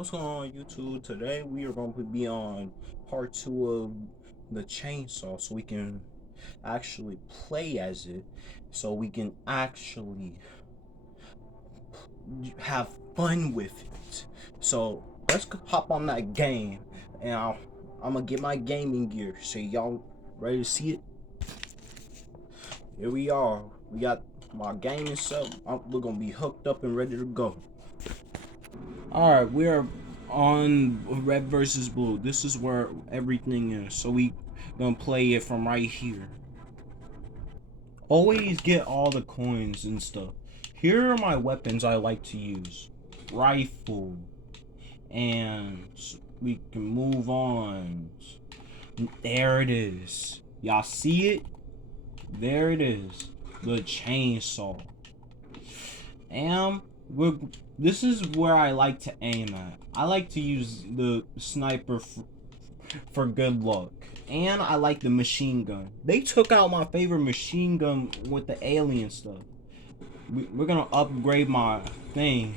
What's going on, YouTube? Today we are going to be on part 2 of the chainsaw, so we can actually play as it, so we can actually have fun with it. So let's hop on that game, and I'm gonna get my gaming gear. So y'all ready to see it? Here we are. We got my gaming set. We're gonna be hooked up and ready to go. Alright, we are on red versus blue. This is where everything is. So we gonna play it from right here. Always get all the coins and stuff. Here are my weapons I like to use. Rifle. And we can move on. There it is. Y'all see it? There it is. The chainsaw. And this is where I like to aim at. I like to use the sniper for good luck. And I like the machine gun. They took out my favorite machine gun with the alien stuff. We're gonna upgrade my thing.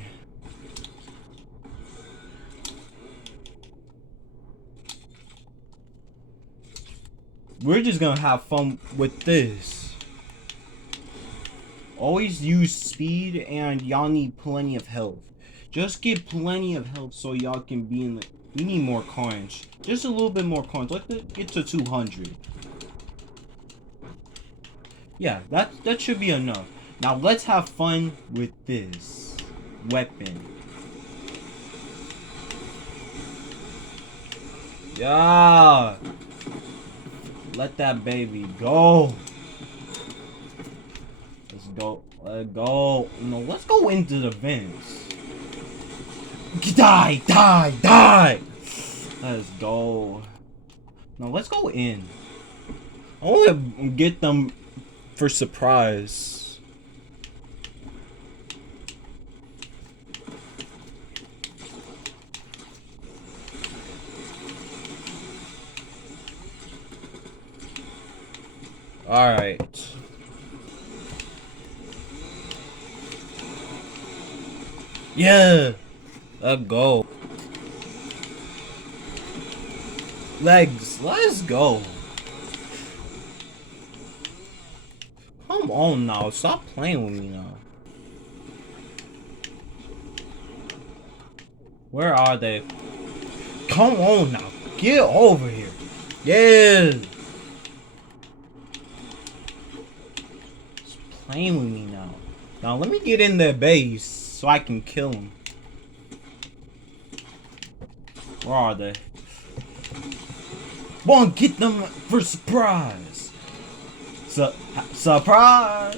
We're just gonna have fun with this. Always use speed, and y'all need plenty of health. Just get plenty of health so y'all can be in the... We need more coins. Just a little bit more coins. Let's get to 200. Yeah, that should be enough. Now let's have fun with this weapon. Yeah. Let that baby go. Let's go. Let's go. No, let's go into the vents. Die, die, die. Let's go. No, let's go in. I want to get them for surprise. All right. Yeah. Let's go. Legs. Let's go. Come on now. Stop playing with me now. Where are they? Come on now. Get over here. Yeah. Just playing with me now. Now let me get in their base so I can kill them. Where are they? Wanna get them for surprise. Surprise.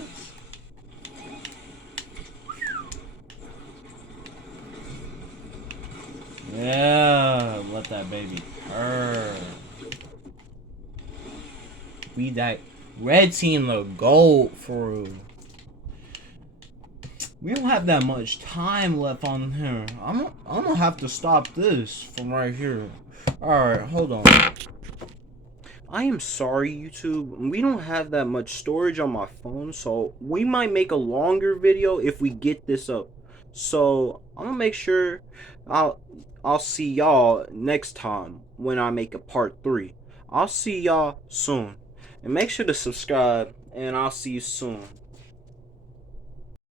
Yeah, let that baby purr. We that red team the gold for real. We don't have that much time left on here. I'm gonna have to stop this from right here. Alright, hold on. I am sorry, YouTube. We don't have that much storage on my phone, so we might make a longer video if we get this up. So I'm gonna make sure I'll see y'all next time when I make a part 3. I'll see y'all soon. And make sure to subscribe, and I'll see you soon.